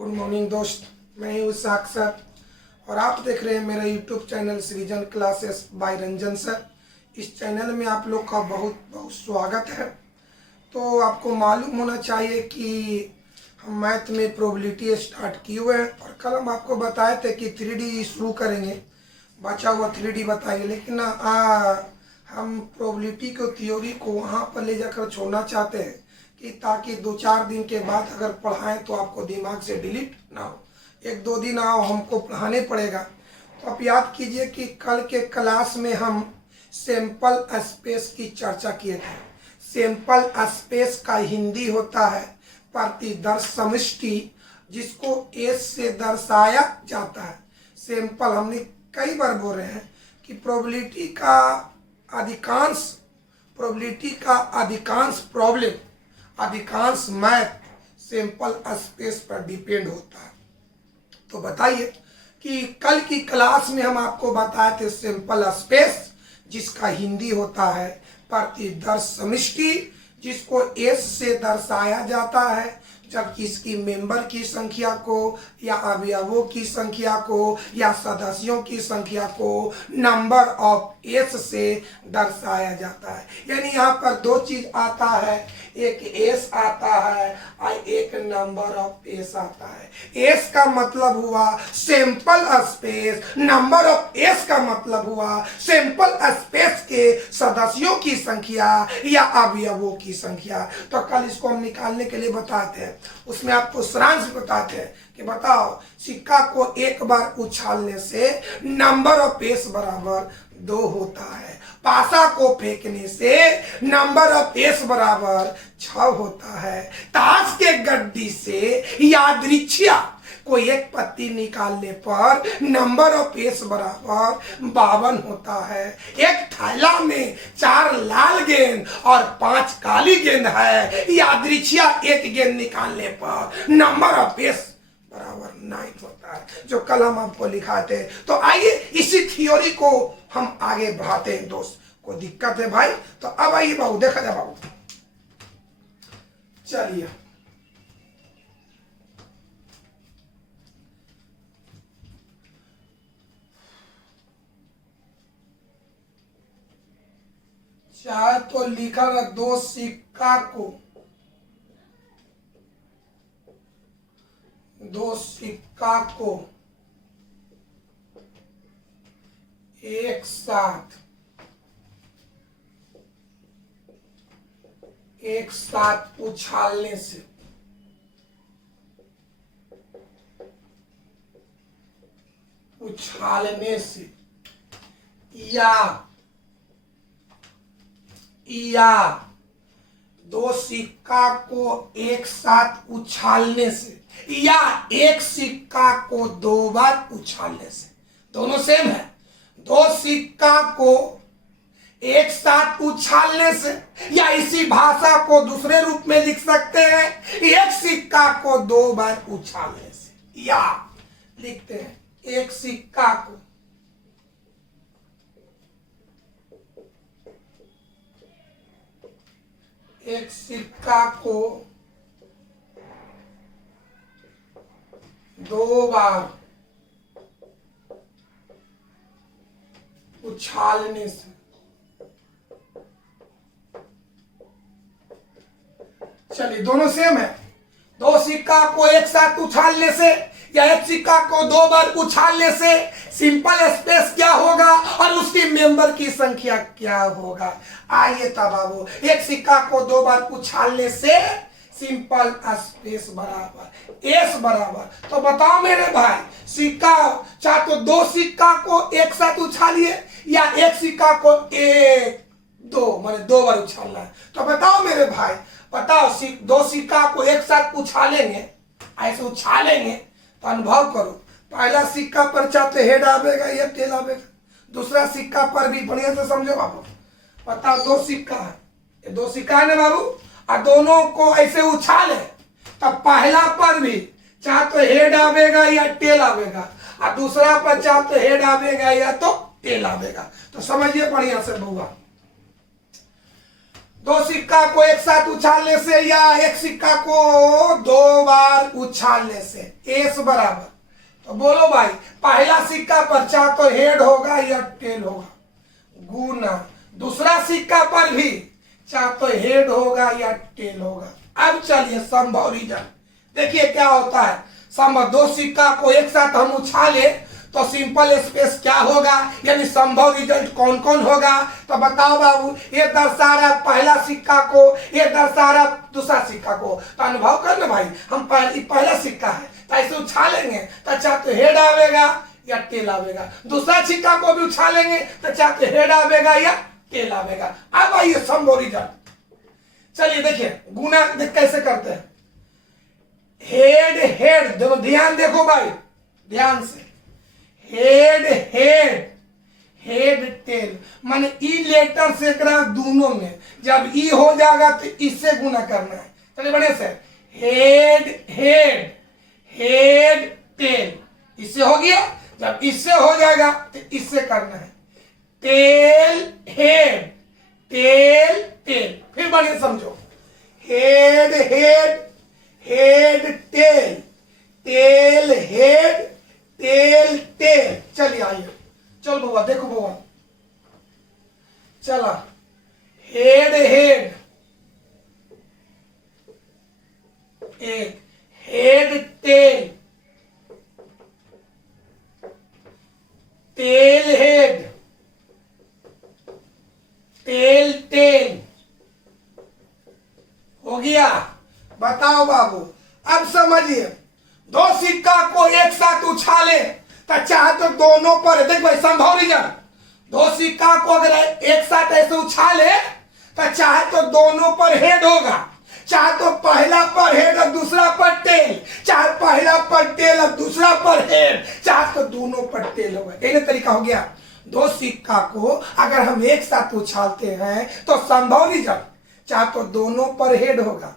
Good morning दोस्त, मैं हूँ साक्षर और आप देख रहे हैं मेरा यूट्यूब चैनल सृजन क्लासेस बाय रंजन सर। इस चैनल में आप लोग का बहुत बहुत स्वागत है। तो आपको मालूम होना चाहिए कि हम मैथ में प्रोबेबिलिटी स्टार्ट किए हुए हैं और कल हम आपको बताए थे कि 3D शुरू करेंगे, बचा हुआ 3D बताएंगे, लेकिन हम प्रोबेबिलिटी को थ्योरी को वहाँ पर ले जाकर छोड़ना चाहते हैं कि ताकि 2-4 दिन के बाद अगर पढ़ाएं तो आपको दिमाग से डिलीट ना हो। 1-2 दिन आओ हमको पढ़ाने पड़ेगा। तो आप याद कीजिए कि कल के क्लास में हम सैंपल स्पेस की चर्चा किए थे। सैंपल स्पेस का हिंदी होता है प्रतिदर्श समष्टि, जिसको एस से दर्शाया जाता है। सैंपल हमने कई बार बोल रहे हैं कि प्रोबेबिलिटी का अधिकांश प्रॉब्लम, अधिकांश मैथ सैंपल स्पेस पर डिपेंड होता है। तो बताइए कि कल की क्लास में हम आपको बताए थे सैंपल स्पेस जिसका हिंदी होता है प्रतिदर्श समष्टि, जिसको एस से दर्शाया जाता है, जबकि इसकी मेंबर की संख्या को या अवयवों की संख्या को या सदस्यों की संख्या को नंबर ऑफ एस से दर्शाया जाता है। यानी यहाँ पर 2 चीज आता है, एक एस आता है और एक नंबर ऑफ एस आता है। एस का मतलब हुआ sample space, number of S का मतलब हुआ सैंपल स्पेस के सदस्यों की संख्या या अवयवों की संख्या। तो कल इसको हम निकालने के लिए बताते हैं, उसमें आपको सारांश बताते हैं कि बताओ सिक्का को एक बार उछालने से नंबर ऑफ एस बराबर 2 होता है, पासा को फेंकने से नंबर ऑफ एस बराबर 6 होता है, ताश के गड्डी से यादृच्छिया को एक पत्ती निकालने पर नंबर ऑफ एस बराबर 52 होता है, एक थैला में 4 लाल गेंद और 5 काली गेंद है, यादृच्छिया एक गेंद निकालने पर नंबर ऑफ एस बराबर 9 होता है, जो कल हम आपको लिखाते हैं। तो आइए इसी थ्योरी को हम आगे बढ़ाते हैं दोस्त। कोई दिक्कत है भाई? तो अब आइए बाबू, देखा जाए बाबू, चलिए चाहे तो लिखा है 2 सिक्का को एक साथ उछालने से या 2 सिक्का को एक साथ उछालने से या एक सिक्का को 2 बार उछालने से, दोनों सेम है। 2 सिक्का को एक साथ उछालने से, या इसी भाषा को दूसरे रूप में लिख सकते हैं, एक सिक्का को 2 बार उछालने से, या लिखते हैं एक सिक्का को दो बार उछालने से। चलिए दोनों सेम है। 2 सिक्का को एक साथ उछालने से या एक सिक्का को 2 बार उछालने से सिंपल स्पेस क्या होगा और उसकी मेंबर की संख्या क्या होगा। आइए तब बाबू, एक सिक्का को 2 बार उछालने से सिंपल स्पेस बराबर एस बराबर, तो बताओ मेरे भाई, सिक्का चाहे तो 2 सिक्का को एक साथ उछालिए या एक सिक्का को 2 बार उछालना है। तो बताओ मेरे भाई, बताओ 2 सिक्का को एक साथ उछालेंगे, ऐसे उछालेंगे तो अनुभव करो, पहला सिक्का पर चाहते हेड आवेगा या टेल आवेगा, दूसरा सिक्का पर भी बढ़िया से समझो बाबू। बताओ 2 सिक्का है, ये 2 सिक्का है ना बाबू, और दोनों को ऐसे उछाले तब पहला पर भी चाहे तो हेड आवेगा या टेल आवेगा, और दूसरा पर चाहे तो हेड आवेगा या तो टेल आवेगा। तो समझिए बढ़िया से बउआ, दो सिक्का को एक साथ उछालने से या एक सिक्का को दो बार उछालने से एस बराबर, तो बोलो भाई पहला सिक्का पर चाहे तो हेड होगा या टेल होगा, गुना दूसरा सिक्का पर भी चाहे तो हेड होगा या टेल होगा। अब चलिए संभव रीजन देखिए क्या होता है। संभव दो सिक्का को एक साथ हम उछाले तो सिंपल स्पेस क्या होगा, यानी संभव रिजल्ट कौन कौन होगा, तो बताओ बाबू। ये दर्शा रहा पहला सिक्का को, ये दर्शा रहा दूसरा सिक्का को, तो अनुभव करना भाई हम पहला सिक्का है तो ऐसे उछालेंगे तो चाहे तो हेड आवेगा या टेल आवेगा, दूसरा सिक्का को भी उछालेंगे तो चाहे तो हेड आवेगा या टेल आवेगा। अब आइए संभव रिजल्ट, चलिए देखिए गुना कैसे करते हैं। हेड हेड दोनों ध्यान देखो भाई, ध्यान से, हेड हेड हेड टेल माने ई लेटर से दोनों में जब ई हो जाएगा तो इससे गुना करना है। चलिए बढ़िया से, हेड हेड हेड टेल, इससे हो गया, जब इससे हो जाएगा तो इससे करना है, टेल हेड टेल टेल। फिर बढ़िया समझो, head head head tail tail head tail tail. चलिए आइए, चल बउआ देखो बउआ, चला हेड हेड एक, head tail tail head tail tail, हो गया। बताओ बाबू अब समझिए, दो सिक्का को एक साथ उछाले तो चाहे तो दोनों पर, देख भाई संभव रीजन, दो सिक्का को अगर एक साथ ऐसे उछाले तो चाहे तो दोनों पर हेड होगा, चाहे तो पहला पर हेड और दूसरा पर टेल, चाहे पहला पर टेल और दूसरा पर हेड, चाहे तो दोनों पर टेल होगा। एक तरीका हो गया। दो सिक्का को अगर हम एक साथ उछालते हैं तो संभव रीजन, चाहे तो दोनों पर हेड होगा,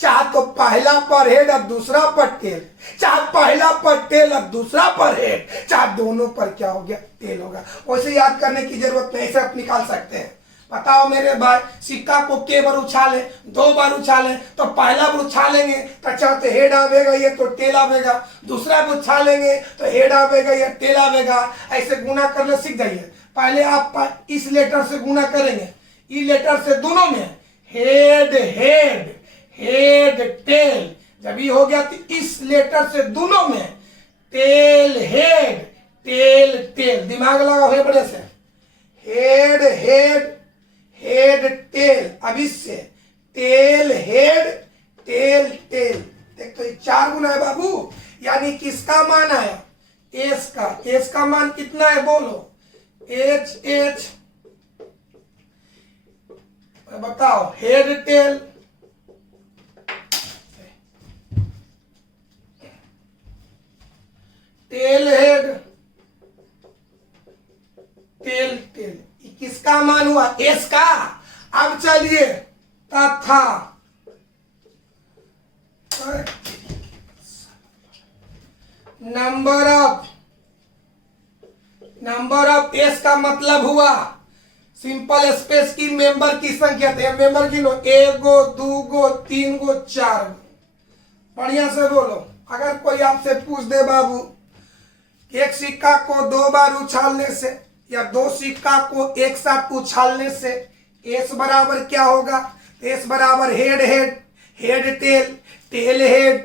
चाहे तो पहला पर हेड और दूसरा पर टेल, चाहे पहला पर टेल और दूसरा पर हेड, चाहे दोनों पर क्या हो गया, टेल होगा। वैसे याद करने की जरूरत नहीं, ऐसे आप निकाल सकते हैं। बताओ मेरे भाई, सिक्का को के बार उछाले, दो बार उछाले, तो पहला बार उछालेंगे तो चाहे तो हेड आवेगा ये तो टेल आवेगा, दूसरा बार उछालेंगे तो हेड आवेगा या टेल आवेगा। ऐसे गुना करना सीख जाइए। पहले आप इस लेटर से गुना करेंगे, ई लेटर से दोनों में, हेड हेड हेड टेल, जब ये हो गया तो इस लेटर से दोनों में टेल हेड टेल टेल। दिमाग लगा हुए बड़े से, हेड हेड हेड टेल, अब इससे टेल हेड टेल टेल। देख तो ये चार गुना है बाबू, यानी किसका मान आया, एस का। एस का मान कितना है बोलो, एच एच, बताओ head tail tail head tail tail, किसका मान हुआ, एस का। अब चलिए तथा नंबर ऑफ एस का मतलब हुआ सिंपल स्पेस की मेंबर की संख्या, मेंबर की लो, एक गो दो गो तीन गो चार गो। बढ़िया से बोलो। अगर कोई आपसे पूछ दे बाबू एक सिक्का को दो बार उछालने से या दो सिक्का को एक साथ उछालने से एस बराबर क्या होगा, एस बराबर head head head tail tail head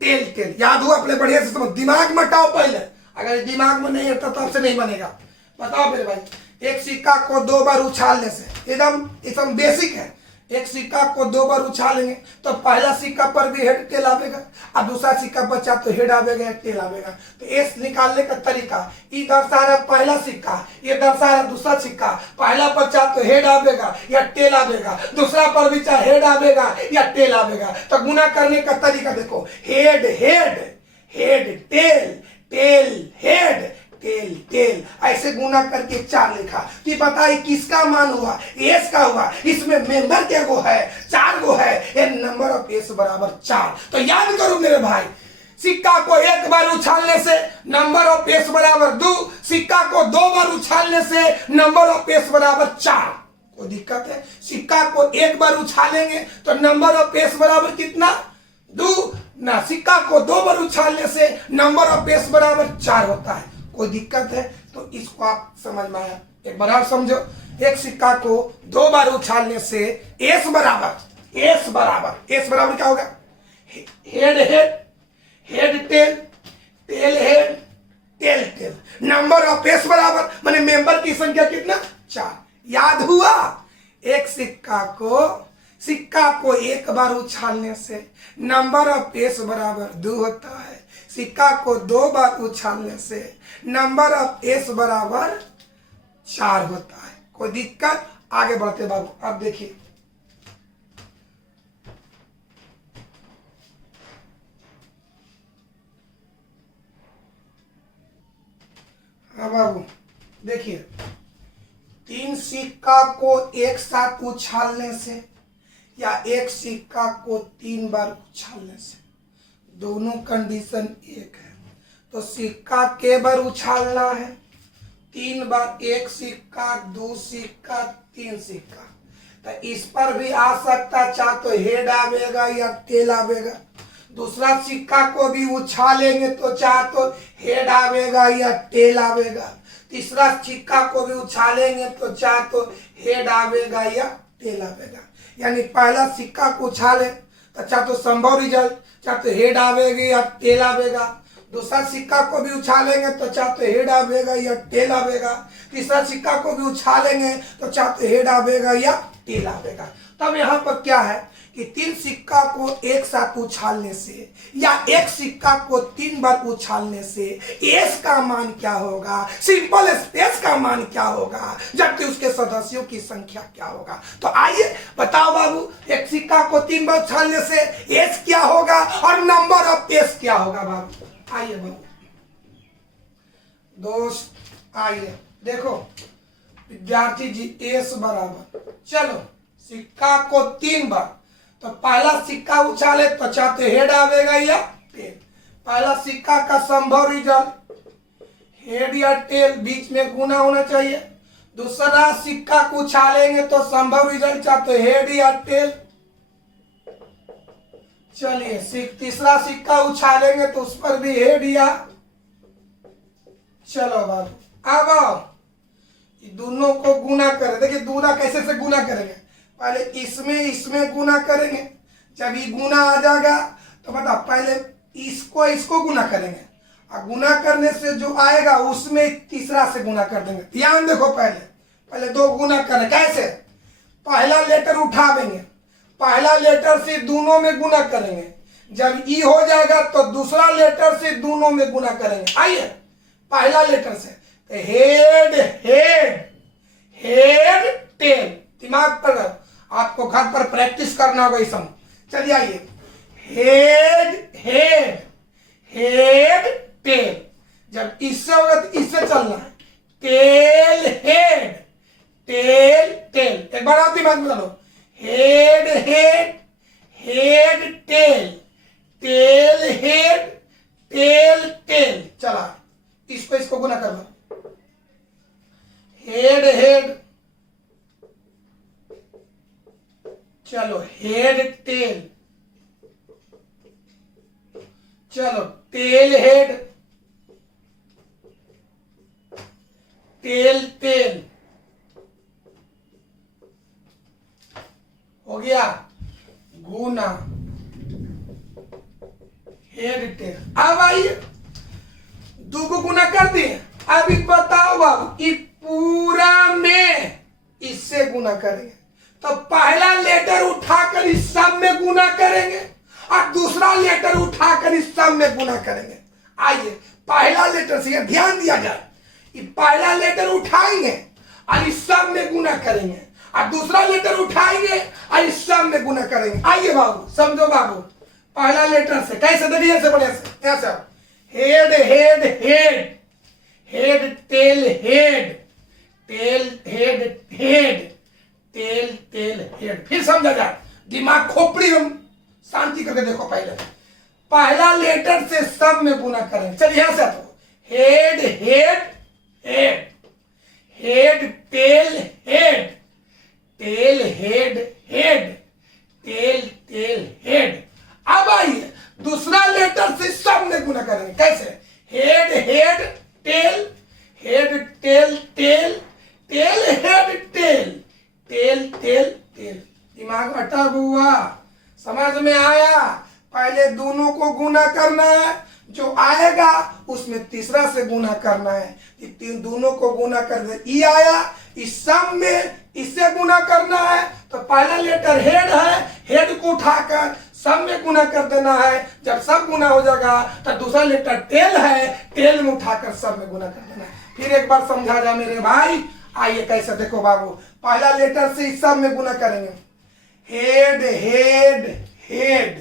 tail tail. याद हुआ अपने बढ़िया से समझ, दिमाग मटाओ पहले, अगर दिमाग में नहीं आता तो आपसे नहीं बनेगा। बताओ मेरे भाई, एक सिक्का को दो बार उछालने से, एकदम बेसिक है, एक सिक्का को दो बार उछालेंगे तो पहला सिक्का पर भी हेड टेल आवेगा और दूसरा सिक्का पर चाहे तो हेड आवेगा या टेल आवेगा। तो एस निकालने का तरीका, ये दर्शा रहा पहला सिक्का, ये दर्शा रहा दूसरा सिक्का, पहला पर चाहे तो हेड आवेगा या टेल आवेगा, दूसरा पर भी चाहे हेड आवेगा या टेल आवेगा। तो गुना करने का तरीका देखो, head head head tail tail head tail tail, ऐसे गुना करके चार लिखा। कि बताइए किसका मान हुआ, एस का हुआ। इसमें मेंबर क्या गो है, चार गो है, ये नंबर ऑफ एस बराबर चार। तो याद करो मेरे भाई, सिक्का को एक बार उछालने से नंबर ऑफ एस बराबर 2, सिक्का को दो बार उछालने से नंबर ऑफ एस बराबर 4। कोई दिक्कत है? सिक्का को एक बार उछालेंगे तो नंबर ऑफ पेस बराबर कितना? 2 ना। सिक्का को 2 बार उछालने से नंबर ऑफ पेस बराबर 4 होता है। कोई दिक्कत है? तो इसको आप समझ में आया? एक बार आप समझो, एक सिक्का को 2 बार उछालने से एस बराबर क्या होगा? Head head, head tail, tail head, tail tail. Number of पेस बराबर माने मेंबर की संख्या कितना? 4। याद हुआ? एक सिक्का को एक बार उछालने से नंबर ऑफ पेस बराबर 2 होता है। सिक्का को 2 बार उछालने से नंबर ऑफ पेस बराबर 4 होता है। कोई दिक्कत? आगे बढ़ते बाबू। अब देखिए, हाँ बाबू देखिए, 3 सिक्का को एक साथ उछालने से या एक सिक्का को 3 बार उछालने से, दोनों कंडीशन एक है। तो सिक्का के बार उछालना है? 3 बार। 1 सिक्का, 2 सिक्का, 3 सिक्का। तो इस पर भी आ सकता, चाहे तो हेड आवेगा या टेल आवेगा। दूसरा सिक्का को भी उछालेंगे तो चाहे तो हेड आवेगा या टेल आवेगा। तीसरा सिक्का को भी उछालेंगे तो चाहे तो हेड आवेगा या टेल आवेगा। यानी पहला सिक्का को उछाले तो चाहे तो संभव रिजल्ट, चाहे तो हेड आवेगा या टेल आवेगा। दूसरा सिक्का को भी उछालेंगे तो चाहे तो हेड आवेगा या टेल आवेगा। तीसरा सिक्का को भी उछालेंगे तो चाहे तो हेड आवेगा या टेल आवेगा। तब यहाँ पर क्या है कि 3 सिक्का को एक साथ उछालने से या एक सिक्का को 3 बार उछालने से एस का मान क्या होगा, सिंपल स्पेस का मान क्या होगा, जबकि उसके सदस्यों की संख्या क्या होगा। तो आइए बताओ बाबू, एक सिक्का को 3 बार उछालने से एस क्या होगा और नंबर ऑफ एस क्या होगा बाबू? आइए बाबू दोस्त, आइए देखो विद्यार्थी जी, एस बराबर, चलो सिक्का को 3 बार, तो पहला सिक्का उछाले तो चाहते हेड आवेगा या टेल। पहला सिक्का का संभव रिजल्ट हेड या टेल, बीच में गुना होना चाहिए। दूसरा सिक्का को उछालेंगे तो संभव रिजल्ट चाहते हेड या टेल। चलिए तीसरा सिक्का उछालेंगे तो उस पर भी हेड या, चलो बाबू अब आओ दोनों को गुना करें। देखिए गुना कैसे से गुना करेंगे, पहले इसमें गुना करेंगे। जब ये गुना आ जाएगा तो बता, पहले इसको गुना करेंगे और गुना करने से जो आएगा उसमें तीसरा से गुना कर देंगे। ध्यान देखो, पहले 2 गुना करें। कैसे? पहला लेटर उठावेंगे, पहला लेटर से दोनों में गुना करेंगे। जब ई हो जाएगा तो दूसरा लेटर से दोनों में गुना करेंगे। आइए पहला लेटर से, तो हेड हेड हेड टेल। दिमाग पर आपको घर पर प्रैक्टिस करना होगा इस समय। चलिए आइए, हेड हेड हेड टेल। जब इससे होगा तो इससे चलना है, टेल हेड टेल टेल। एक बार आप दिमाग में डालो, head head head tail tail head tail tail. चला इसको गुना कर लो, हेड हेड, चलो हेड टेल, चलो टेल हेड टेल टेल, हो गया गुना हेड टेल। अब आइए 2 को गुना कर दिए। अब बताओ बाबू, ये पूरा में इससे गुना करेंगे तो पहला लेटर उठाकर इस सब में गुना करेंगे और दूसरा लेटर उठाकर इस सब में गुना करेंगे। आइए पहला लेटर से ध्यान दिया जाए, ये पहला लेटर उठाएंगे और इस सब में गुना करेंगे और दूसरा लेटर उठाएंगे और इस सब में गुना करेंगे। आइए बाबू समझो बाबू, पहला लेटर से कैसे, देखिए ऐसे बढ़िया से, ऐसा head head head head tail head tail head head tail tail head. फिर समझा जाए, दिमाग खोपड़ी हम शांति करके देखो। पहला लेटर से सब में गुना करेंगे। चलिए यहां से तो head head head head tail head tail head head, tail tail head. अब आइए दूसरा लेटर से सब में गुना करेंगे। कैसे? Head head tail, head tail tail, tail head tail, tail tail tail. दिमाग अटा हुआ? समझ में आया? पहले दोनों को गुना करना है, जो आएगा उसमें तीसरा से गुना करना है। तीन दोनों को गुना कर दे, ई आया, इस सम में इससे गुना करना है। तो पहला लेटर हेड है, हेड को उठाकर सब में गुना कर देना है। जब सब गुना हो जाएगा तो दूसरा लेटर टेल है, टेल में उठाकर सब में गुना कर देना है। फिर एक बार समझा जा मेरे भाई। आइए कैसे, देखो बाबू, पहला लेटर से इस सब में गुना करेंगे। Head head head,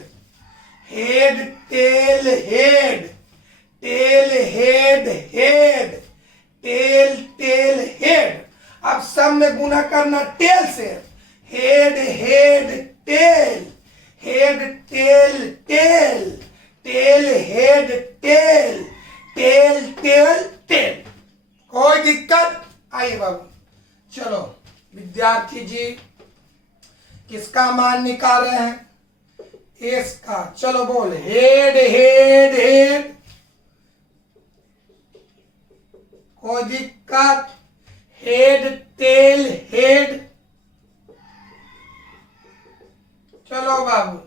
head tail head, tail head head, tail tail head. अब सब में गुना करना टेल से। Head head tail, head tail tail, tail head tail, tail tail tail. कोई दिक्कत? आइए बाबू, चलो विद्यार्थी जी किसका मान निकाल रहे हैं? एस का। चलो बोल, हेड हेड हेड। कोई दिक्कत? Head tail head. चलो बाबू,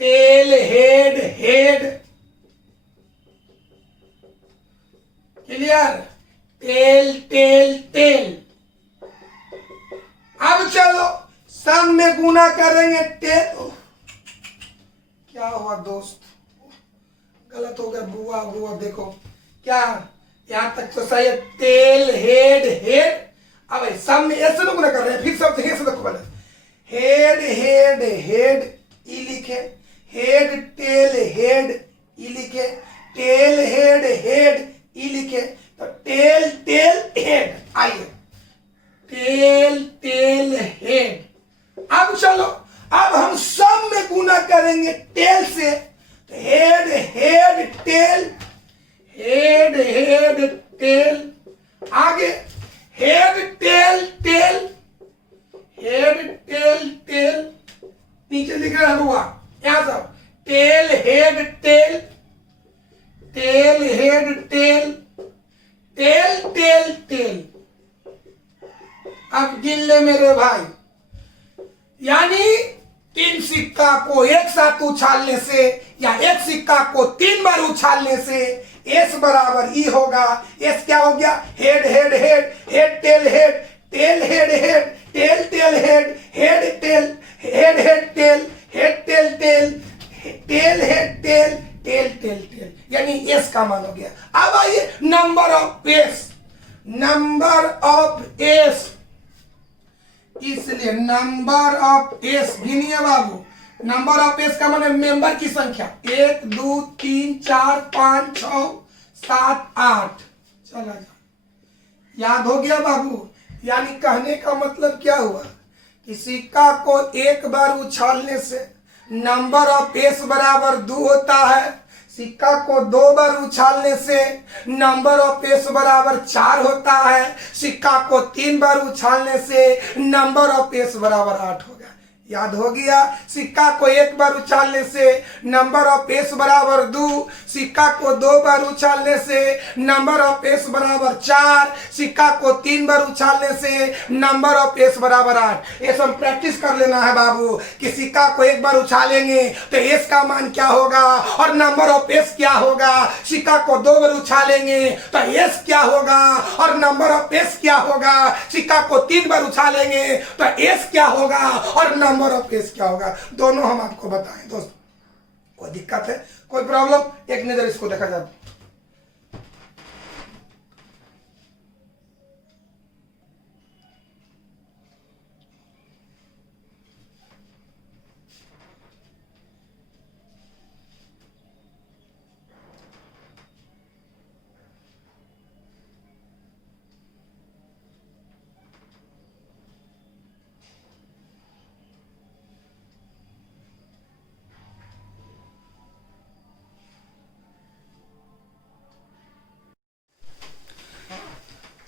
tail head head. Clear? Tail tail tail. अब चलो सब में गुना करेंगे। टेल, क्या हुआ दोस्त? गलत हो गया बुआ, बुआ देखो क्या, यहां तक तो सही है। Tell head head. अब सब में ऐसे लोग गुना कर रहे हैं, फिर सब से देखो पहले। हेड हेड हेड, ई लिखे, हेड टेल हेड, ई लिखे, टेल हेड हेड, ई लिखे। तो टेल टेल हेड। आइए, टेल टेल हेड। अब चलो, अब हम सब में गुना करेंगे टेल से। तो head head tail, head head tail. आगे head tail tail, head tail tail. नीचे लिख रहा हुआ यहां सब, tail head tail, tail head tail, tail tail tail. अब गिन ले मेरे भाई, यानी तीन सिक्का को एक साथ उछालने से या एक सिक्का को 3 बार उछालने से एस बराबर ई होगा। एस क्या हो गया? Head head head, head tail head, tail head head, tail tail head, head tail, head head tail, head tail tail, tail head tail, tail tail tail. यानी एस का मान हो गया। अब आइए number of S, number of S. इसलिए number of S गिनिए बाबू। नंबर ऑफ एस का मतलब मेंबर की संख्या। 1 2 3 4 5 6 7 8। चला जा, याद हो गया बाबू? यानी कहने का मतलब क्या हुआ कि सिक्का को एक बार उछालने से नंबर ऑफ एस बराबर 2 होता है। सिक्का को 2 बार उछालने से नंबर ऑफ एस बराबर 4 होता है। सिक्का को 3 बार उछालने से नंबर ऑफ एस बराबर 8 होगा। याद हो गया? सिक्का को 1 बार उछालने से नंबर ऑफ एस बराबर 2, सिक्का को 2 बार उछालने से नंबर ऑफ एस बराबर 4, सिक्का को 3 बार उछालने से नंबर ऑफ एस बराबर 8। ये सब प्रैक्टिस कर लेना है बाबू कि सिक्का को 1 बार उछालेंगे तो एस का मान क्या होगा और नंबर ऑफ एस क्या होगा। सिक्का को 2 बार उछालेंगे तो एस क्या होगा और नंबर ऑफ एस क्या होगा। सिक्का को 3 बार उछालेंगे तो एस क्या होगा और नंबर ऑफ एस क्या होगा। दोनों हम आपको बताएं दोस्त। कोई दिक्कत है, कोई प्रॉब्लम? एक नजर इसको देखा जाए।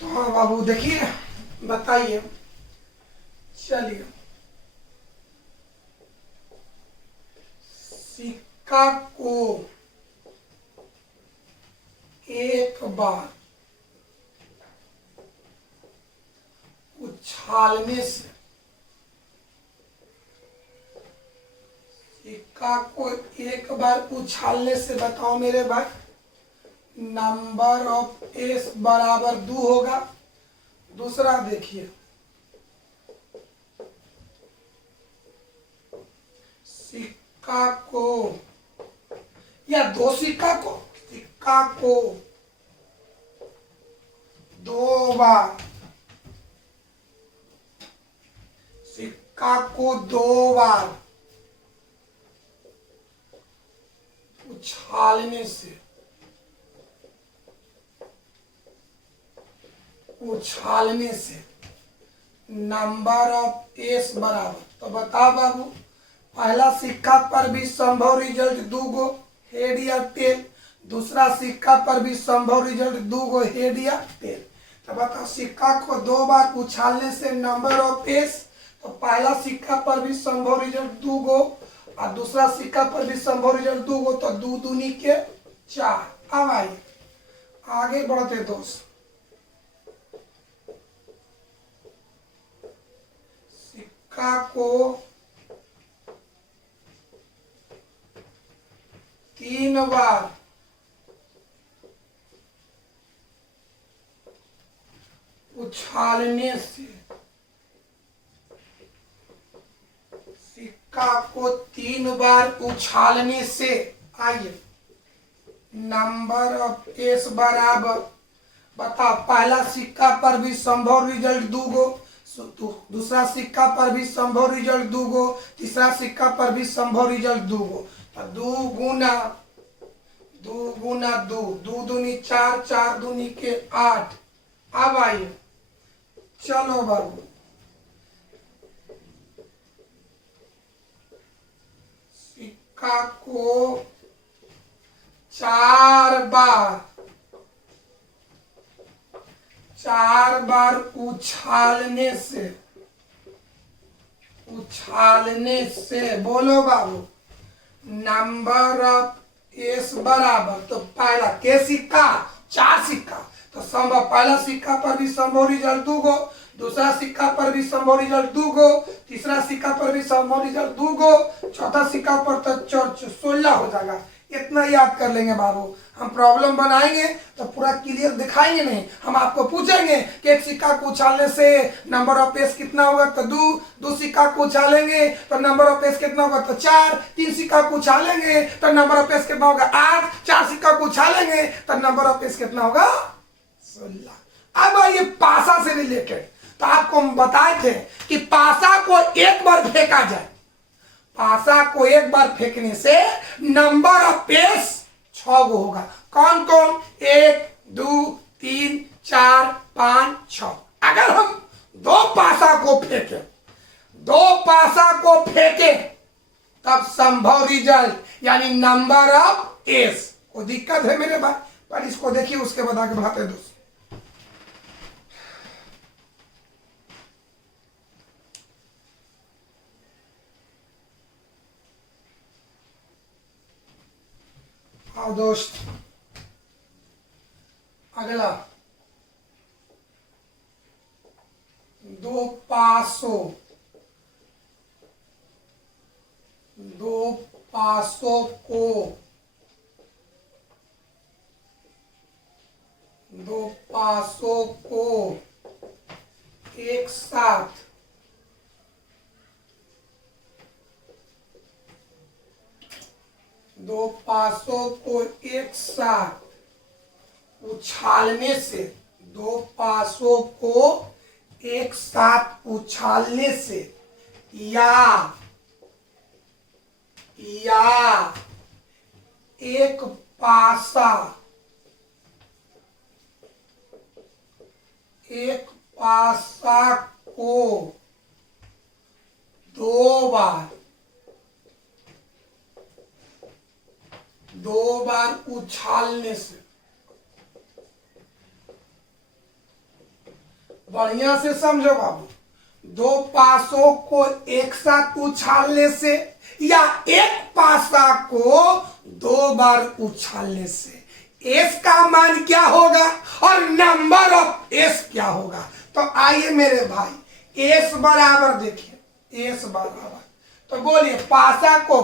हाँ बाबू देखिए, बताइए। चलिए सिक्का को एक बार उछालने से, सिक्का को एक बार उछालने से बताओ मेरे भाई, नंबर ऑफ एस बराबर 2 होगा। दूसरा देखिए, सिक्का को या दो सिक्का को, सिक्का को 2 बार, सिक्का को 2 बार उछालने से, उछालने से नंबर ऑफ एस बराबर, तो बताओ बाबू, पहला सिक्का पर भी संभव रिजल्ट 2 गो हेड या टेल, दूसरा सिक्का पर भी संभव रिजल्ट 2 गो हेड या टेल। तो बताओ, सिक्का को 2 बार उछालने से नंबर ऑफ एस, तो पहला सिक्का पर भी संभव रिजल्ट 2 गो और दूसरा सिक्का पर भी संभव रिजल्ट 2 गो, तो 2 दूनी के 4। अब आइए आगे बढ़ते दोस्त, सिक्का को 3 बार उछालने से, सिक्का को 3 बार उछालने से, आइए नंबर ऑफ एस बराबर, बताओ, पहला सिक्का पर भी संभव रिजल्ट 2 गो, दूसरा सिक्का पर भी संभव रिजल्ट 2 गो, तीसरा सिक्का पर भी संभव रिजल्ट 2 गो, तो 2 गुना 2, 2 दूनी 4, 4 दूनी के 8। अब आइए, चलो बाबू, सिक्का को 4 बार उछालने से, उछालने से बोलो बाबू, नंबर ऑफ एस बराबर, तो पहला के सिक्का 4 सिक्का, तो संभव, पहला सिक्का पर भी संभव रिजल्ट 2 गो, दूसरा सिक्का पर भी संभव रिजल्ट 2 गो, तीसरा सिक्का पर भी संभव रिजल्ट 2 गो, चौथा सिक्का पर तो 16 हो जाएगा। इतना याद कर लेंगे बाबू। हम प्रॉब्लम बनाएंगे तो पूरा क्लियर दिखाएंगे नहीं, हम आपको पूछेंगे कि एक सिक्का को उछालने से नंबर ऑफ पेज कितना होगा, तो 2 सिक्का को उछालेंगे तो नंबर ऑफ पेज कितना होगा, तो 4, 3 सिक्का को उछालेंगे तो नंबर ऑफ पेज कितना होगा, 8, 4 सिक्का को उछालेंगे तो नंबर ऑफ पेज कितना होगा, 16। अब आइए पासा से रिलेटेड, तो आपको हम बताए थे कि पासा को एक बार फेंका जाए, पासा को एक बार फेंकने से नंबर ऑफ पेज 6 गो होगा। कौन कौन, 1, 2, 3, 4, 5, 6। अगर हम 2 पासा को फेंके, 2 पासा को फेंके, तब संभव रिजल्ट यानी नंबर ऑफ एस। कोई दिक्कत है मेरे भाई? पर इसको देखिए, उसके बाद आगे बढ़ाते दोस्त। आओ दोस्त, अगला 2 पासों, 2 पासों को, 2 पासों को एक साथ दो पासों को एक साथ उछालने से, 2 पासों को एक साथ उछालने से, या एक पासा, एक पासा को 2 बार, 2 बार उछालने से, बढ़िया से समझो बाबू, 2 पासों को एक साथ उछालने से या एक पासा को 2 बार उछालने से एस का मान क्या होगा और नंबर ऑफ एस क्या होगा। तो आइए मेरे भाई, एस बराबर देखिए, एस बराबर, तो बोलिए पासा को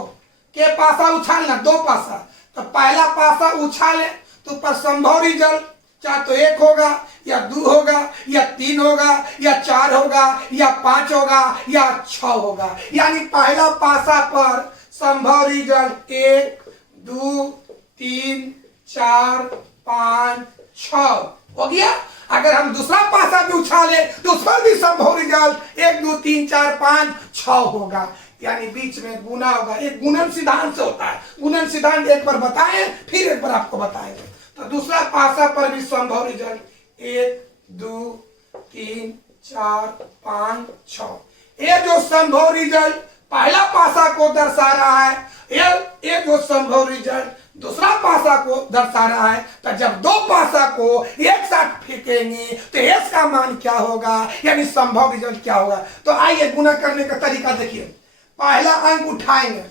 के पासा उछालना 2 पासा, तो पहला पासा उछाले तो ऊपर संभव रिजल्ट चाहे तो 1 होगा या 2 होगा या 3 होगा या 4 होगा या 5 होगा या 6 होगा, यानी पहला पासा पर संभव रिजल्ट 1 2 3 4 5 6 हो गया। अगर हम दूसरा पासा भी उछाले तो उस पर भी संभव रिजल्ट 1 2 3 4 5 6 होगा, यानी बीच में गुना होगा। एक गुणन सिद्धांत से होता है, गुणन सिद्धांत एक बार बताएं फिर एक बार आपको बताएंगे। तो दूसरा पासा पर भी संभव रिजल्ट 1 2 3 4 5 6। ये जो संभव रिजल्ट पहला पासा को दर्शा रहा है, ये जो संभव रिजल्ट दूसरा पासा को दर्शा रहा है, तो जब 2 पासा को एक साथ फेंकेंगे तो एस का मान क्या होगा, यानी संभव रिजल्ट क्या होगा। तो आइए गुना करने का तरीका देखिए। पहला अंक उठाएंगे,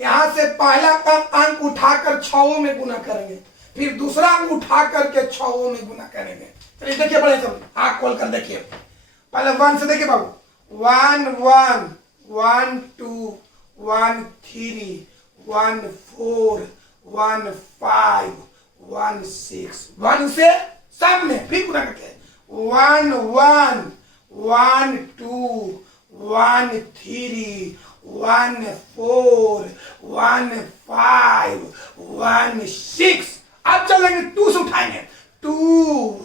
यहां से पहला अंक उठाकर 6 में गुना करेंगे, फिर दूसरा अंक उठा करके 6 में गुना करेंगे। चलिए देखिए, बड़े सब आंख खोल कर देखिए। पहले 1 से देखिए बाबू, 1 1 1 2 1 3 1 4 1 5 1 6, 1 से सब में फिर गुना करके 1 1 1 2 1 3 1 4 1 5 1 6। अब चलेंगे 2 से उठाएंगे, 2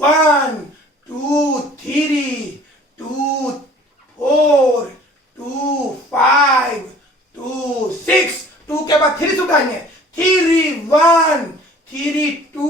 1 2 3 2 4 2 5 2 6। 2 के बाद 3 से उठाएंगे, 3 1 3 2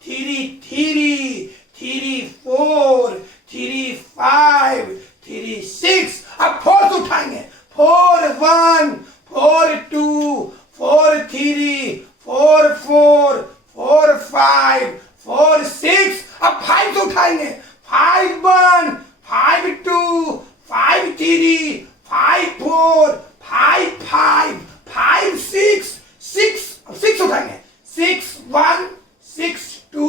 3 3 3 4 3 5 3 6। अब 4 से उठाएंगे, 4 1 4 2 4 3 4 4 4 5 4 6। अब 5 से उठाएंगे, 5 1 5 2 5 3 5 4 5 5 5 6 6। अब 6 उठाएंगे, 6 1 6 2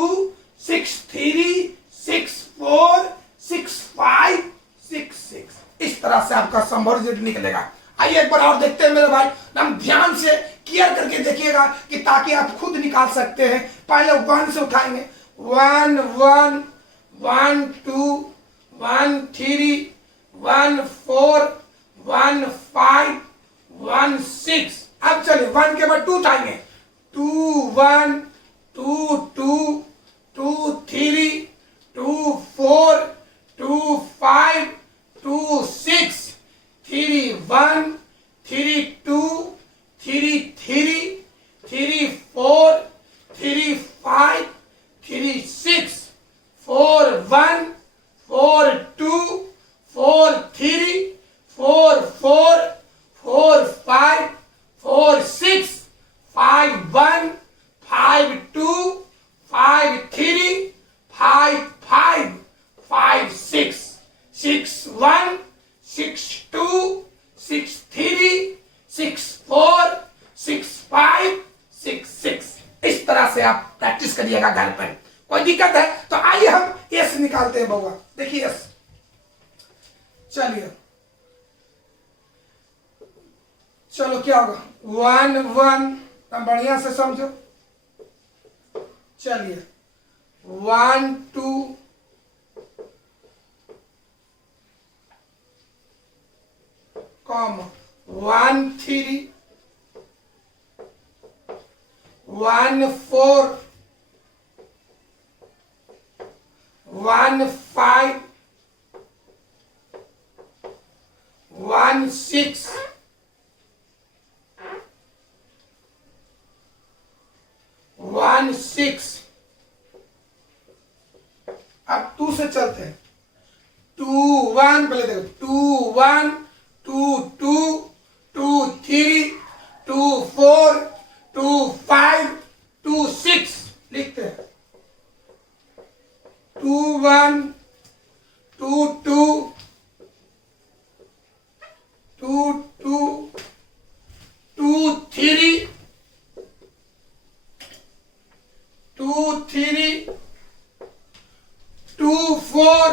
6 3 6 4 6 5 6 6। इस तरह से आपका संभव रिजल्ट निकलेगा। आइए एक बार और देखते हैं मेरे भाई, हम ध्यान से क्लियर करके देखिएगा कि ताकि आप खुद निकाल सकते हैं। पहले 1 से उठाएंगे, 1 1 1 2 1 3 1 4 1 5 1 6। अब चलिए 1 के बाद 2 उठाएंगे, 2 1 2 2 2 3 2 4 2 5 2 6 3 1 3 2 3 3 3 4 3 5 3 6 4 1 4 2 4 3 4 4 4 5 4 6 5 1 5 2 5 3 5 5 5 6 6 1 6 2 6 3 6 4 6 5 6 6। इस तरह से आप प्रैक्टिस करिएगा घर पर। कोई दिक्कत है तो आइए हम एस निकालते हैं बउआ। देखिए एस, चलिए चलो क्या होगा, 1 1, हम बढ़िया से समझो। चलिए 1 2 1 3 1 4 1 5 1 6 1 6। अब 2 से चलते हैं, 2 1, पहले देखो 2 1 2 2 2 3 2 4 2 5 2 6 लिखते हैं, 2 1 2 2 2 2 2 3 4,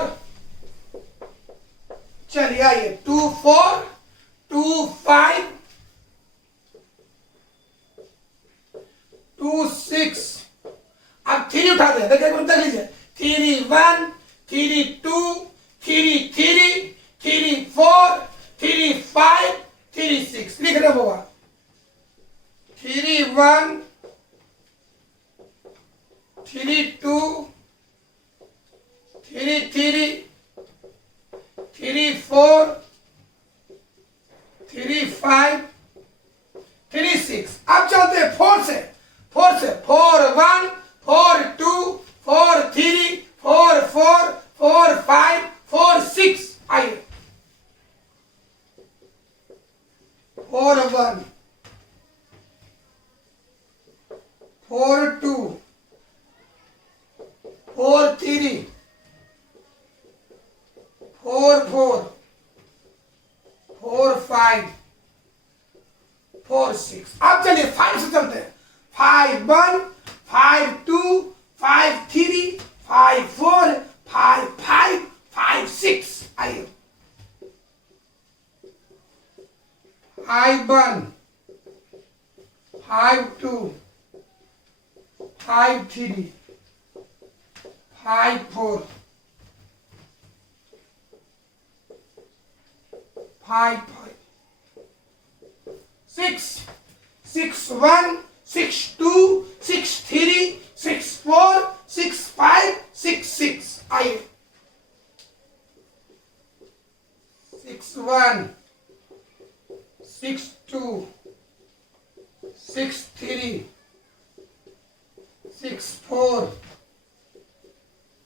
चलिए आइए 2 4, 2 5, 2 6, अब 3 उठा दे, देखिए देख लीजिए 3 1, 3 2, 3 3, 3 4, 3 5, 3 6, लिख रहे होगा 3 1, 3 2, 3 3, 3 4, 3 5, 3 6। अब चलते हैं 4 से 4 1, 4 2, 4 3, 4 4, 4 5, 4 6। आइए 4 1, 4 2, 4 3, 4 4, 4 5, 4 6। अब चलिए 5 से चलते हैं 5 1, 5 2, 5 3, 5 4, 5 5, 5 6। आइए 5 1, 5 2, 5 3, 5 4, 5 5, 6 6 1, 6 2, 6 3, 6 4, 6 5, 6 6। आइए 6 1, 6 2, 6 3, 6 4,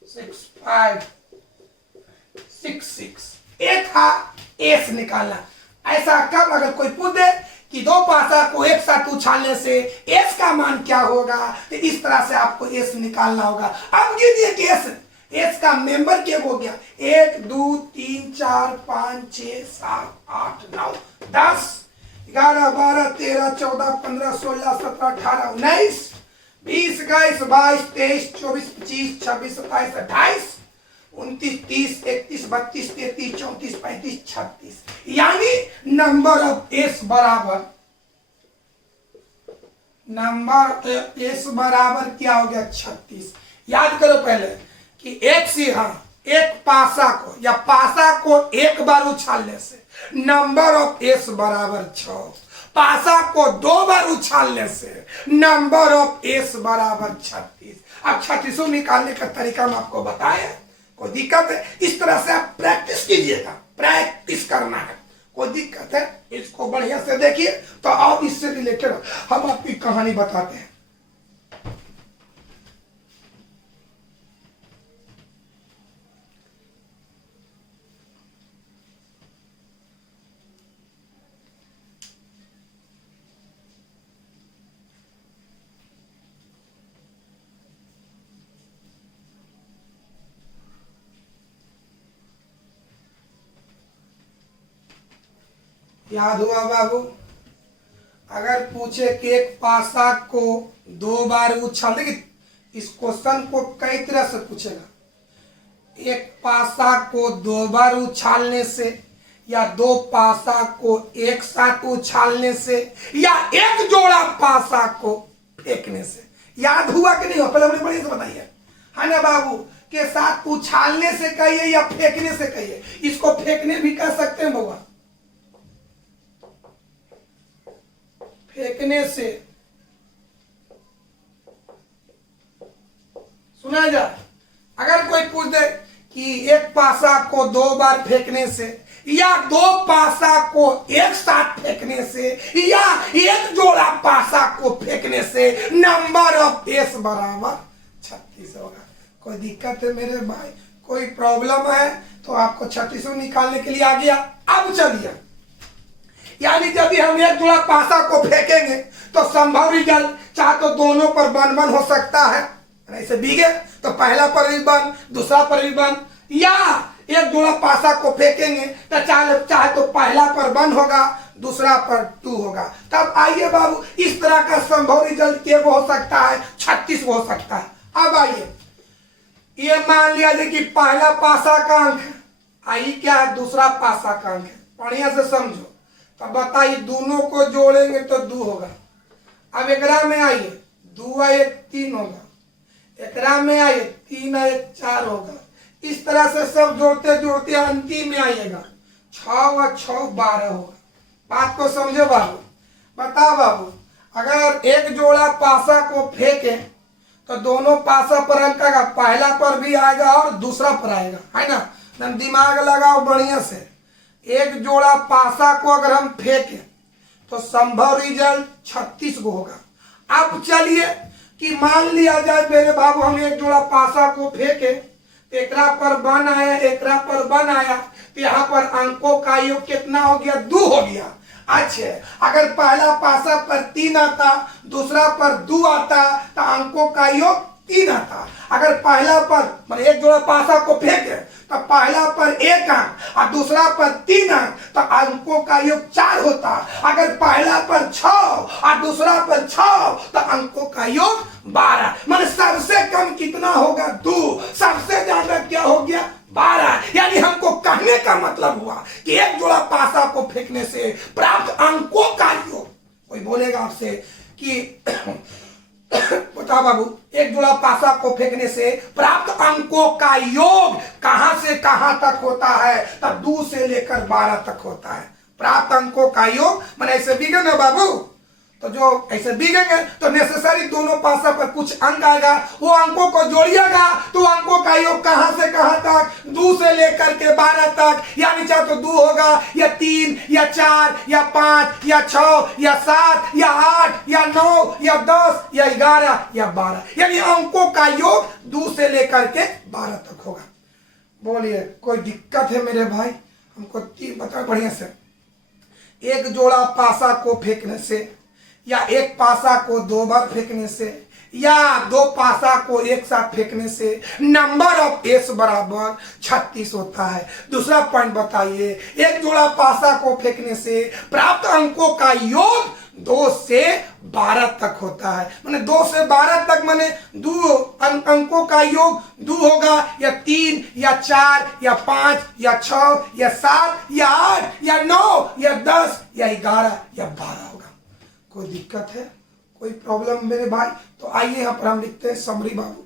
6 5, 6 6। एक था एस निकालना। ऐसा कब अगर कोई पूछ दे कि दो पासा को एक साथ उछालने से एस का मान क्या होगा, तो इस तरह से आपको एस निकालना होगा। अब गिनिए कि एस का मेंबर क्या हो गया 1 2 3 4 5 6 7 8 9 10 11 12 13 14 15 16 17 18 19 20 21 22 23 24 25 26 27 28 29 30 31 32 33 34 35 36। यानी नंबर ऑफ एस बराबर क्या हो गया 36। याद करो पहले कि एक से एक पासा को या पासा को एक बार उछालने से नंबर ऑफ एस बराबर 6, पासा को 2 बार उछालने से नंबर ऑफ एस बराबर 36। अब 36 निकालने का तरीका हम आपको बताएं, कोई दिक्कत है इस तरह से आप प्रैक्टिस कीजिएगा, प्रैक्टिस करना है। कोई दिक्कत है इसको बढ़िया से देखिए तो अब इससे रिलेटेड हम आपकी कहानी बताते हैं। याद हुआ बाबू? अगर पूछे कि एक पासा को 2 बार उछाल, देखिए इस क्वेश्चन को कई तरह से पूछेगा। एक पासा को 2 बार उछालने से, या 2 पासा को एक साथ उछालने से, या एक जोड़ा पासा को फेंकने से। याद हुआ कि नहीं हो? पहले बड़ी से बताइए, है ना बाबू? के साथ उछालने से कहिए या फेंकने से कहिए। इसको फेंकने भी कह सकते हैं बाबा, फेंकने से सुना जाए। अगर कोई पूछ दे कि एक पासा को 2 बार फेंकने से, या 2 पासा को एक साथ फेंकने से, या एक जोड़ा पासा को फेंकने से नंबर ऑफ एस बराबर 36 होगा। कोई दिक्कत है मेरे भाई? कोई प्रॉब्लम है तो आपको 36 निकालने के लिए आ गया। अब चलिए, यानी जब भी हम एक जोड़ा पासा को फेंकेंगे तो संभव रिजल्ट चाहे तो दोनों पर 1-1 हो सकता है। ऐसे बीगे तो पहला पर भी 1, दूसरा पर भी 1, या एक जोड़ा पासा को फेंकेंगे तो चाहे तो पहला पर 1 होगा, दूसरा पर 2 होगा। तब आइए बाबू, इस तरह का संभव रिजल्ट क्या हो सकता है? 36 हो सकता है। अब आइए ये मान लिया जाए कि पहला पासा का अंक है, आई क्या है, दूसरा पासा का अंक है। बढ़िया से समझो। तो बताइए दोनों को जोड़ेंगे तो 2 होगा। अब एकरा में आइए, 2 1 3 होगा। एकरा में आइए, 3 1 4 होगा। इस तरह से सब जोड़ते जोड़ते अंतिम में आइएगा, 6 और 6 12 होगा। बात को समझो बाबू। बताओ बाबू, अगर एक जोड़ा पासा को फेंके तो दोनों पासा पर अंक आएगा, पहला पर भी आएगा और दूसरा पर आएगा, है ना। एकदम दिमाग लगाओ बढ़िया से। एक जोड़ा पासा को अगर हम फेंके तो संभव रिजल्ट 36 को होगा। अब चलिए कि मान लिया जाए मेरे बाबू हम एक जोड़ा पासा को फेंके, एकरा पर 1 आया, एकरा पर 1 आया, तो यहाँ पर अंकों का योग कितना हो गया, 2 हो गया। अच्छा, अगर पहला पासा पर 3 आता, दूसरा पर 2 आता, तो अंकों का योग 3 आता। अगर पहला पर मतलब एक जोड़ा पासा को फेंके तो पहला पर 1 अंक और दूसरा पर 3 अंक, तो अंकों का योग 4 होता। अगर पहला पर 6 और दूसरा पर 6, तो अंकों का योग 12। मतलब सबसे कम कितना होगा, 2। सबसे ज्यादा क्या हो गया, 12। यानी हमको कहने का मतलब हुआ कि एक जोड़ा पासा को फेंकने से प्राप्त अंकों का योग। कोई बोलेगा आपसे कि बता बाबू, एक जोड़ा पासा को फेंकने से प्राप्त अंकों का योग कहां से कहां तक होता है, तब 2 से लेकर 12 तक होता है। प्राप्त अंकों का योग मैंने ऐसे बिगे ना बाबू, तो जो ऐसे बिगेंगे तो नेसेसरी दोनों पासा पर कुछ अंक आएगा, वो अंकों को जोड़िएगा तो अंकों का योग कहां से कहां तक, 2 से लेकर के 12 तक। यानी चाहे तो 2 होगा या 3 या 4 या 5 या 6 या 7 या 8 या 9 या 10 या 11 या 12। यानी अंकों का योग 2 से लेकर के 12 तक होगा। बोलिए कोई दिक्कत है मेरे भाई? हमको 3 बता बढ़िया से। एक जोड़ा पासा को फेंकने से, या एक पासा को 2 बार फेंकने से, या 2 पासा को एक साथ फेंकने से नंबर ऑफ एस बराबर 36 होता है। दूसरा पॉइंट बताइए, एक जोड़ा पासा को फेंकने से प्राप्त अंकों का योग 2 से 12 तक होता है। माने 2 से 12 तक माने 2 अंकों का योग 2 होगा, या 3 या 4 या 5 या 6 या 7 या 8 या 9 या 10 या 11 या 12 होगा। कोई दिक्कत है, कोई प्रॉब्लम मेरे भाई? तो आइए यहां पर हम लिखते हैं समरी बाबू।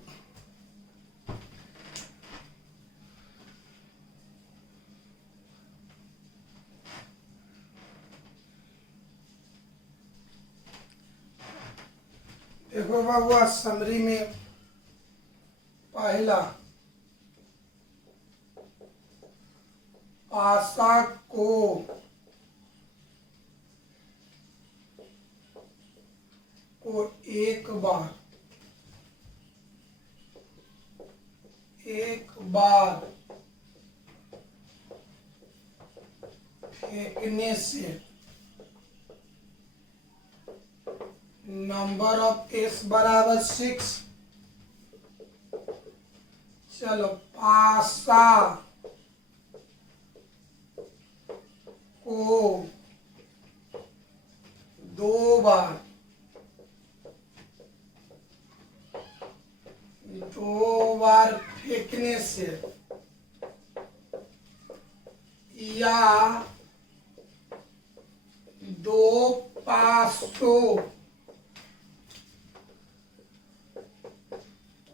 देखो बाबू, आज समरी में पहला पासा को एक बार फेंकने से नंबर ऑफ एस बराबर 6। चलो, पासा को 2 बार फेंकने से, या 2 पासों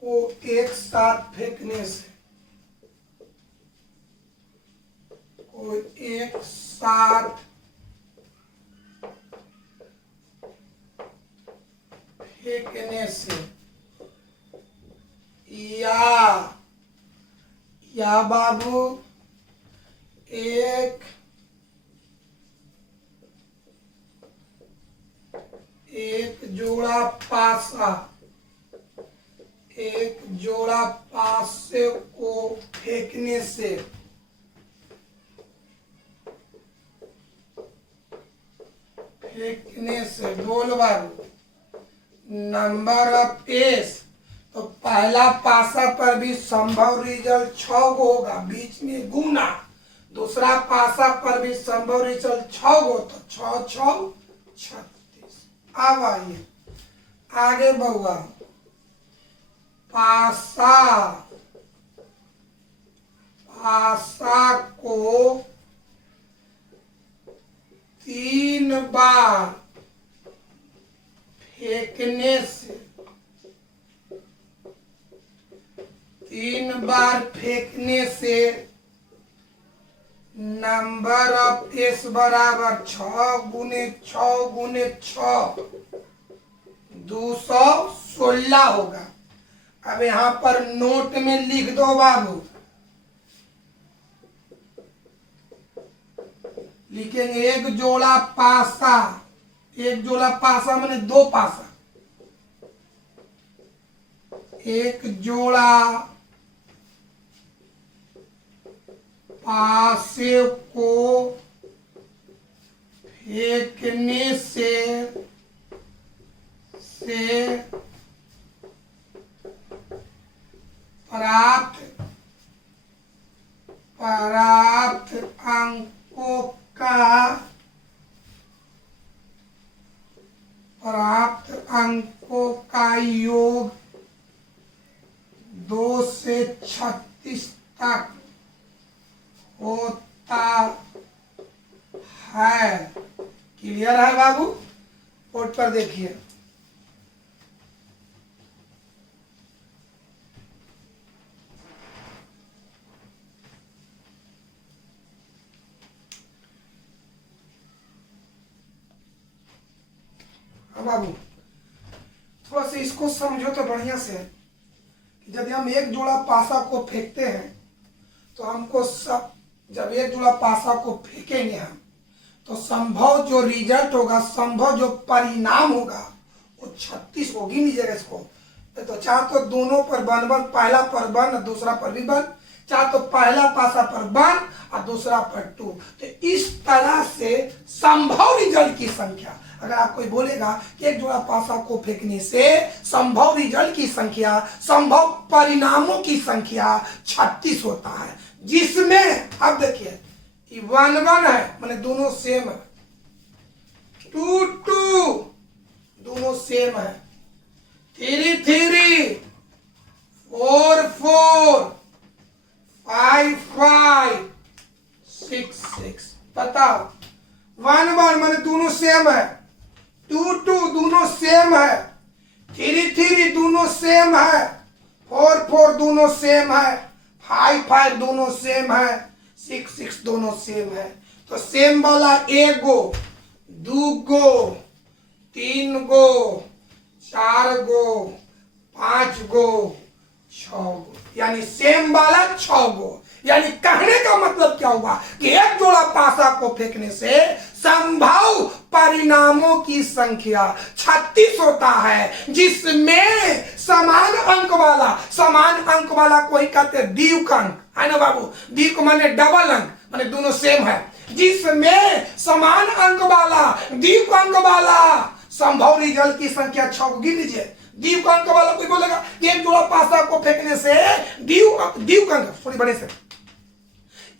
को एक साथ फेंकने से, या बाबू एक जोड़ा पासे को फेंकने से बोल बाबू नंबर ऑफ एस। तो पहला पासा पर भी संभव रिजल्ट 6 होगा, बीच में गुना। दूसरा पासा पर भी संभव रिजल्ट 6 हो, तो 6 6 36। अब आइए आगे बढ़ुआ। पासा पासा को 3 बार फेंकने से 3 बार फेंकने से नंबर ऑफ एस बराबर 6 गुने 6 गुने 6 216 होगा। अब यहां पर नोट में लिख दो बाबू, लिखेंगे एक जोड़ा पासा, एक जोड़ा पासा माने 2 पासा, एक जोड़ा पासे को फेंकने से प्राप्त अंकों का योग 2 से 36 तक होता है। क्लियर है बाबू? बोर्ड पर देखिए। बाबू थोड़ा सा इसको समझो तो बढ़िया से, कि यदि हम एक जोड़ा पासा को फेंकते हैं तो हमको सब, जब एक जोड़ा पासा को फेंकेंगे हम तो संभव जो रिजल्ट होगा, संभव जो परिणाम होगा वो 36 होगी नहीं जगह इसको। तो चाहे तो दोनों पर बन, पहला पर बन और दूसरा पर भी बन, चाहे तो पहला पासा पर 1 और दूसरा पर 2। तो इस तरह से संभव रिजल्ट की संख्या, अगर आप कोई बोलेगा कि एक जोड़ा पासा को फेंकने से संभव रिजल्ट की संख्या, संभव परिणामों की संख्या 36 होता है, जिसमें अब देखिए 1 1 है माने दोनों सेम है, 2 2 दोनों सेम है, 3 3 4 4 5 5 6 6। बताओ 1 1 माने दोनों सेम है, 2 2 दोनों सेम है, 3 3 दोनों सेम है, 4 4 दोनों सेम है, 5 5 दोनों सेम है, 6 6 दोनों सेम है। तो सेम वाला 1 गो, 2 गो, 3 गो, 4 गो, 5 गो, 6 गो, यानी सेम वाला 6 गो। यानी कहने का मतलब क्या हुआ कि एक जोड़ा पासा को फेंकने से संभव परिणामों की संख्या 36 होता है, जिसमें समान अंक वाला को ही कहते हैं द्विक अंक, है ना बाबू? द्विक माने डबल अंक, माने दोनों सेम है, जिसमें समान अंक वाला द्विक अंक वाला संभव रिजल्ट की संख्या 6 गिन लीजिए। द्विक अंक वाला कोई बोलेगा कि एक जोड़ा पासा को फेंकने से द्विक अंक, थोड़ी बड़े से,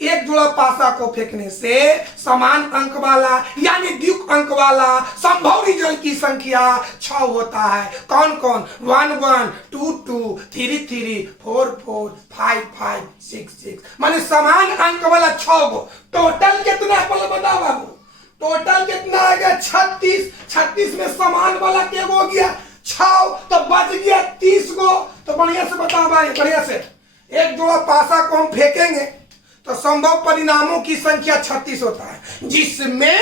एक जोड़ा पासा को फेंकने से समान अंक वाला यानी द्विक अंक वाला संभव रिजल्ट की संख्या 6 होता है। कौन कौन? 1 1 2 2 3 3 4 4 5 5 6 6, माने समान अंक वाला 6 गो। टोटल कितना है पहले बताओ बाबू? टोटल कितना आ गया? 36। 36 में समान वाला क्या हो गया? 6, तो बच गया 30 गो। तो बढ़िया से बताओ भाई, बढ़िया से। एक जोड़ा पासा को हम फेंकेंगे तो संभव परिणामों की संख्या 36 होता है, जिसमें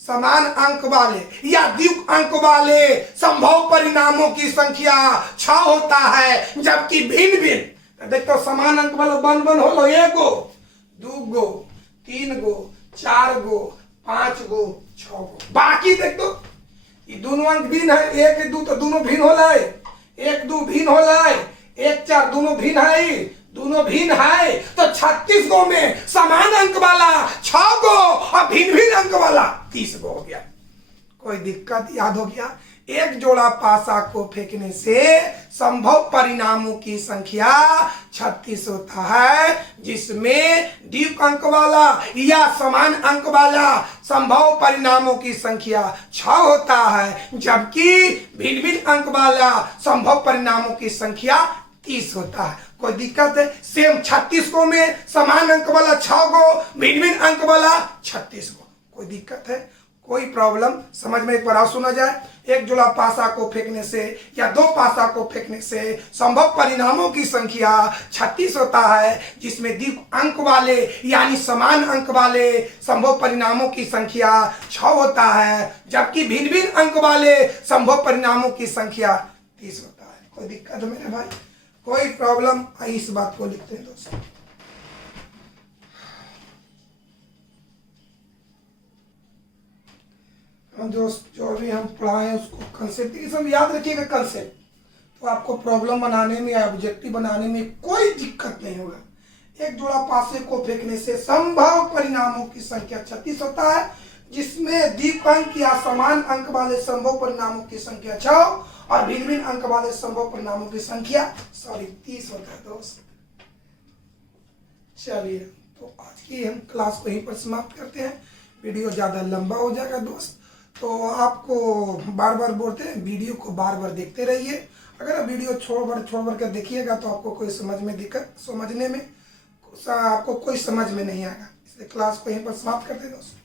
समान अंक वाले या द्विक अंक वाले संभव परिणामों की संख्या 6 होता है, जबकि भिन्न भिन्न, देखो समान अंक वाला 1 1 हो लो, 1 गो, 2 गो, 3 गो, 4 गो, 5 गो, 6 गो। बाकी देख दो ये दोनों अंक भिन्न है, 1 2 तो दोनों भिन्न हो लाए, 1 2 भिन्न हो लाए, 1 4 दोनों भिन्न है, दोनों भिन्न है। तो 36 गो में समान अंक वाला 6 गो और भिन्न भिन्न अंक वाला 30 गो हो गया। कोई दिक्कत? याद हो गया? एक जोड़ा पासा को फेंकने से संभव परिणामों की संख्या 36 होता है, जिसमें द्विक अंक वाला या समान अंक वाला संभव परिणामों की संख्या 6 होता है, जबकि भिन्न भिन्न अंक वाला संभव परिणामों की संख्या 30 होता है। कोई दिक्कत है? सेम 36 को में समान अंक वाला 6 को, भिन्न भिन्न अंक वाला 36 को। कोई दिक्कत है? कोई प्रॉब्लम? समझ में एक बार और सुना जाए। एक जोड़ा पासा को फेंकने से या 2 पासा को फेंकने से संभव परिणामों की संख्या 36 होता है, जिसमें द्विक अंक वाले यानी समान अंक वाले संभव परिणामों की संख्या 6 होता है, जबकि भिन्न भिन्न अंक वाले संभव परिणामों की संख्या 30 होता है। कोई दिक्कत है मेरे भाई? कोई प्रॉब्लम? आइए इस बात को लिखते हैं दोस्तों। जो भी हम पढ़ाएं उसको कंसेप्ट ये सब याद रखिएगा। कंसेप्ट तो आपको प्रॉब्लम बनाने में या ऑब्जेक्टिव बनाने में कोई दिक्कत नहीं होगा। एक जोड़ा पासे को फेंकने से संभव परिणामों की संख्या 36 होता है, जिसमें द्विक अंक या समान अंक वाले संभव परिणामों की संख्या 6 और भिन्न भिन्न अंक वाले संभव परिणामों की संख्या 30 होता है दोस्त। चलिए तो आज की हम क्लास को यहीं पर समाप्त करते हैं। वीडियो ज़्यादा लंबा हो जाएगा दोस्त, तो आपको बार बार बोलते हैं वीडियो को बार बार देखते रहिए। अगर आप वीडियो छोड़ कर देखिएगा तो आपको कोई समझने में आपको कोई समझ में नहीं आएगा। इसलिए क्लास को यहीं पर समाप्त करते हैं दोस्त।